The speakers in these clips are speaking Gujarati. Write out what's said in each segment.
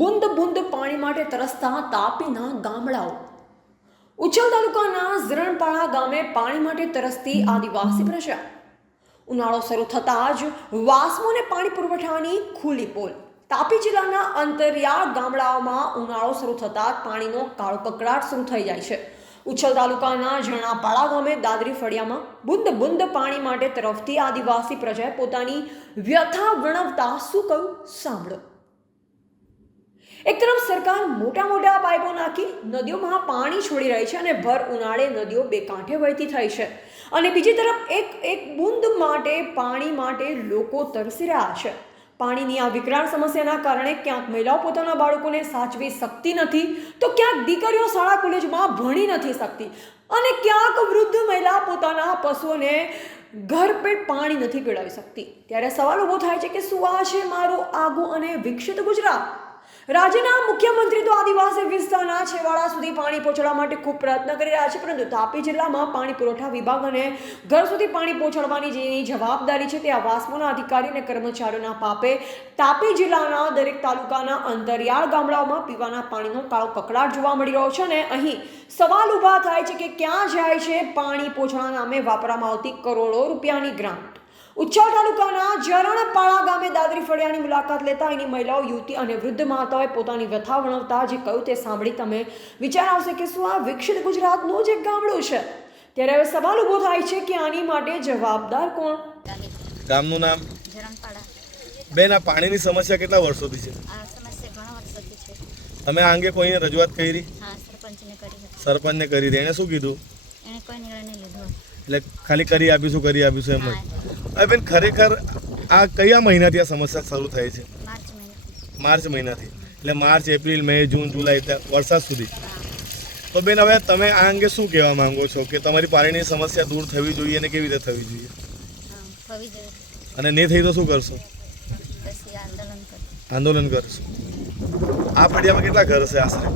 બુંદ બુંદ પાણી માટે તરસતા તાપીના ગામડાઓ. ઉચ્છલ તાલુકાના ઝરણપાડા ગામે પાણી માટે તરસતી આદિવાસી પ્રજા. ઉનાળો શરૂ થતાં જ વાસ્મોને પાણી પુરવઠાની ખુલ્લી પોલ. તાપી જિલ્લાના અંતરિયાળ ગામડાઓમાં ઉનાળો શરૂ થતાં જ પાણીનો કાળો કકળાટ શરૂ થઈ જાય છે. ઉચ્છલ તાલુકાના ઝરણાપાડા ગામે દાદરી ફળિયામાં બુંદ બુંદ પાણી માટે તરફતી આદિવાસી પ્રજાએ પોતાની વ્યથા વર્ણવતા શું કહ્યું સાંભળો. એક તરફ સરકાર મોટા મોટા પાઇપો નાખી નદીઓમાં પાણી છોડી રહી છે અને ભર ઉનાળે નદીઓ બે કાંઠે વહેતી થઈ છે, અને બીજી તરફ એક બુંદ માટે પાણી માટે લોકો તરસી રહ્યા છે. પાણીની આ વિકરાળ સમસ્યાના કારણે ક્યાંક મહિલાઓ પોતાના બાળકોને સાચવી શકતી નથી, તો ક્યાંક દીકરીઓ શાળા કોલેજમાં ભણી નથી શકતી, અને ક્યાંક વૃદ્ધ મહિલા પોતાના પશુઓને ઘરપેટ પાણી નથી પીવડાવી શકતી. ત્યારે સવાલ ઊભો થાય છે કે શું આ છે મારું આગવું અને વિકસિત ગુજરાત? રાજ્યના મુખ્યમંત્રી તો આદિવાસી વિસ્તારના છેવાડા સુધી પાણી પહોંચાડવા માટે ખૂબ પ્રયત્ન કરી રહ્યા છે, પરંતુ તાપી જિલ્લામાં પાણી પુરવઠા વિભાગ અને ઘર સુધી પાણી પહોંચાડવાની જેની જવાબદારી છે તે આ વાસ્મોના અધિકારી અને કર્મચારીઓના પાપે તાપી જિલ્લાના દરેક તાલુકાના અંતરિયાળ ગામડાઓમાં પીવાના પાણીનો કાળો કકળાટ જોવા મળી રહ્યો છે. અને અહીં સવાલ ઊભા થાય છે કે ક્યાં જાય છે પાણી પહોંચાડવા નામે વાપરવામાં આવતી કરોડો રૂપિયાની ગ્રાન્ટ? ઉચ્છલ તાલુકાના ઝરણપાડા ગામે દાદરી ફળિયાની મુલાકાત લેતા અહીંની મહિલાઓ, યુવતી અને વૃદ્ધ માતાઓએ પોતાની વ્યથા વર્ણવતા જે કહ્યું તે સાંભળી તમે વિચાર આવશે કે શું આ વિકસિત ગુજરાતનું જ એક ગામડું છે? ત્યારે હવે સવાલ ઊભો થાય છે કે આની માટે જવાબદાર કોણ? ગામનું નામ? ઝરણપાડા. બેન, આ પાણીની સમસ્યા કેટલા વર્ષોથી છે? આ સમસ્યા ઘણા વર્ષોથી છે. તમે આ અંગે કોઈને રજૂઆત કરી? હા, સરપંચને કરી હતી. સરપંચને કરી હતી. એણે શું કીધું? એણે કોઈ નિર્ણય નહીં લીધો. એટલે ખાલી કરી આપીશું એમ જ. હવે બેન, ખરેખર આ કયા મહિનાથી આ સમસ્યા શરૂ થાય છે? માર્ચ મહિનાથી. એટલે માર્ચ, એપ્રિલ, મે, જૂન, જુલાઈ વરસાદ સુધી. તો બેન, હવે તમે આ અંગે શું કહેવા માંગો છો કે તમારી પાણીની સમસ્યા દૂર થવી જોઈએ અને કેવી રીતે થવી જોઈએ? થવી જોઈએ. અને નહીં થઈ તો શું કરશો? પછી આંદોલન કરશો. આ ફળિયામાં કેટલા ઘર છે? આશરે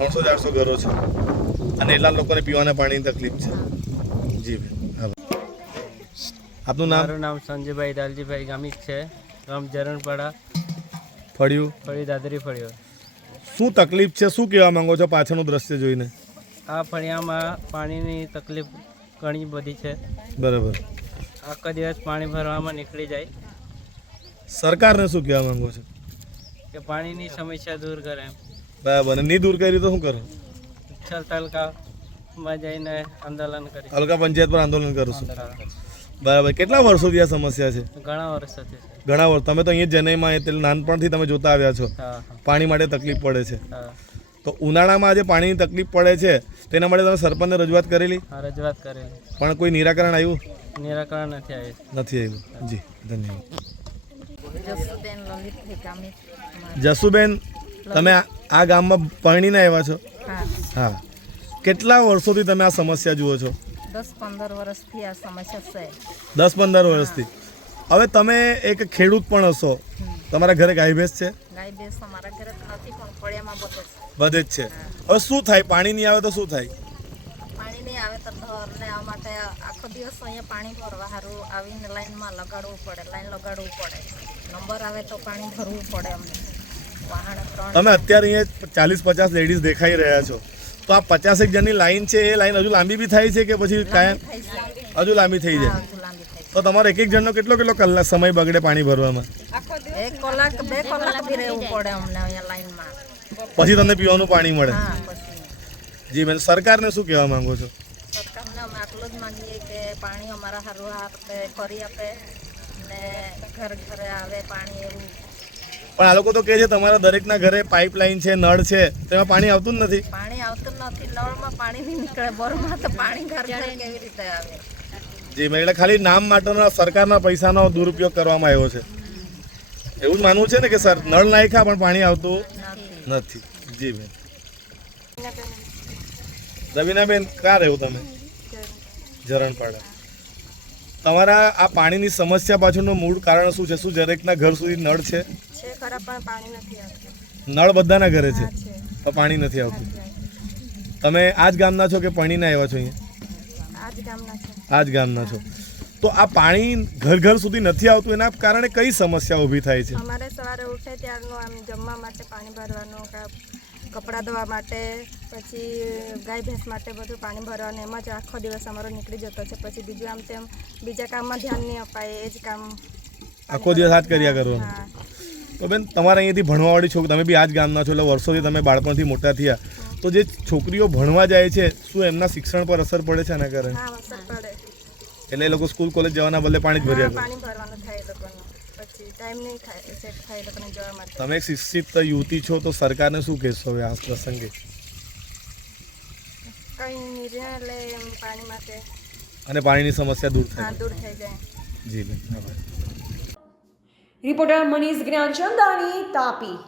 300-400 ઘરો છે, અને એટલા લોકોને પીવાના પાણીની તકલીફ છે. જી બેન, આપનું નામ? મારું નામ સંજયભાઈ દાલજીભાઈ ગામિત છે, ગામ ઝરણપાડા, ફળિયું દાદરી ફળિયો. શું તકલીફ છે? શું કહેવા માંગો છો પાછળનું દ્રશ્ય જોઈને? આ ફળિયામાં પાણીની તકલીફ ઘણી બધી છે. બરાબર. આખો દિવસ પાણી ભરવામાં નીકળી જાય. સરકારને શું કહેવા માંગો છો? કે પાણીની સમસ્યા દૂર કરે એમ. બરાબર. અને નહીં દૂર કરી તો શું કરો? ઉચ્છલ તાલુકામાં જઈને આંદોલન કરી. તાલુકા પંચાયત પર આંદોલન કરશું. બરાબર. કેટલા વર્ષોથી આ સમસ્યા છે? ઘણા વર્ષોથી છે. ઘણા વર્ષ. તમે તો અહીંયા ચેન્નઈમાં એટલે નાનપણથી તમે જોતા આવ્યા છો. હા. પાણી માટે તકલીફ પડે છે. હા. તો ઉનાળામાં આજે પાણીની તકલીફ પડે છે, તેના માટે તમે સરપંચને રજૂઆત કરેલી? હા, રજૂઆત કરેલી. પણ કોઈ નિરાકરણ આવ્યું નિરાકરણ નથી આવ્યું. નથી આવ્યું. જી, ધન્યવાદ. જસુબેન લલિતભાઈ ગામિત. જસુબેન, તમે આ ગામમાં પરણીને આવ્યા છો? હા, હા. કેટલા વર્ષોથી તમે આ સમસ્યા જુઓ છો? 10-15 વર્ષથી આ સમસ્યા છે. 10-15 વર્ષથી. હવે તમે એક ખેડૂત પણ હશો, તમારા ઘરે ગાય ભેંસ છે? ગાય ભેંસ અમારા ઘરે તો નથી, પણ ફળિયામાં બધે જ છે. હવે શું થાય? પાણી નહીં આવે તો શું થાય? પાણી નહીં આવે તો ઢોરને આ માટે આખો દિવસ અહીંયા પાણી ભરવા સારું આવીને લાઈનમાં લગાડવું પડે, નંબર આવે તો પાણી ભરવું પડે અમને. વાહણે 3 તમે અત્યારે અહીંયા 40-50 લેડીઝ દેખાઈ રહ્યા છો, તો આ 50 જણની લાઈન છે, એ લાઈન હજુ લાંબી બી થાય છે કે પછી કાયમ હજુ લાંબી થઈ જાય? તો તમારે એક જણનો કેટલો કલાક સમય બગડે પાણી ભરવામાં? 1 કલાક 2 કલાક બી રહેવું પડે અમને અહીંયા લાઈનમાં. પછી તમને પીવાનું પાણી મળે? હા, પછી જી બેન, સરકારને શું કહેવા માંગો છો? સરકારને અમે આટલું જ માંગીએ કે પાણી અમારા સારું આપે, કરી આપે ને ઘરે આવે પાણી એવું. પણ આ લોકો તો કહે છે તમારા દરેકના ઘરે પાઇપલાઇન છે, નળ છે, તેમાં પાણી આવતું જ નથી. પાણી આવતું નથી, નળમાં પાણી નહીં નીકળે, બોરમાં તો પાણી ઘર કેવી રીતે આવે? જી બેન, એટલે ખાલી નામ માટેના સરકારના પૈસાનો દુરુપયોગ કરવામાં આવ્યો છે, એવું જ માનવું છે ને? કે સર નળ નાખ્યા પણ પાણી આવતું નથી. જી બેન. રવીનાબેન, ક્યાં રહેવું તમે? ઝરણપાડા. તમારા આ પાણીની સમસ્યા પાછળનું મૂળ કારણ શું છે? શું દરેકના ઘર સુધી નળ છે? ખરા પણ પાણી નથી આવતું. નળ બધાના ઘરે છે, તો પાણી નથી આવતું. તમે આ જ ગામના છો કે પરણીને આવ્યા છો અહીંયા? આ જ ગામના છે. આ જ ગામના છો. તો આ પાણી ઘર ઘર સુધી નથી આવતું, એના કારણે કઈ સમસ્યા ઊભી થાય છે? અમારે સવારે ઉઠે ત્યારનું આમ જમવા માટે પાણી ભરવાનું, કપડાં ધોવા માટે, પછી ગાય ભેંસ માટે બધું પાણી ભરવાનું, એમાં જ આખો દિવસ અમારો નીકળી જતો છે. પછી બીજું આમ તેમ બીજા કામમાં ધ્યાન નહીં અપાય, એ જ કામ આખો દિવસ હાથ કર્યા કરવાનું. હા. તો બેન, તમારે અહીંયાથી ભણવાવાળી છોકરી, તમે બી આ જ ગામના છો, એટલે વર્ષોથી તમે બાળપણથી મોટા થયા, તો જે છોકરીઓ ભણવા જાય છે, શું એમના શિક્ષણ પર અસર પડે છે આના કારણે? હા, અસર પડે. એટલે એ લોકો સ્કૂલ કોલેજ જવાના બદલે પાણી જ ભર્યા કરે. પાણી ભરવાનું થાય એ લોકોનું, પછી ટાઈમ નહીં થાય સેટ થાય એ લોકોને જવા માટે. તમે એક શિક્ષિત યુવતી છો, તો સરકારને શું કહેશો હવે આ પ્રસંગે? કંઈ નિર્ણય લે એમ પાણી માટે, અને પાણીની સમસ્યા દૂર હા, થાય. દૂર થઈ જાય. જી બેન, આભાર. રિપોર્ટર મનીષ જ્ઞાનચંદાની, તાપી.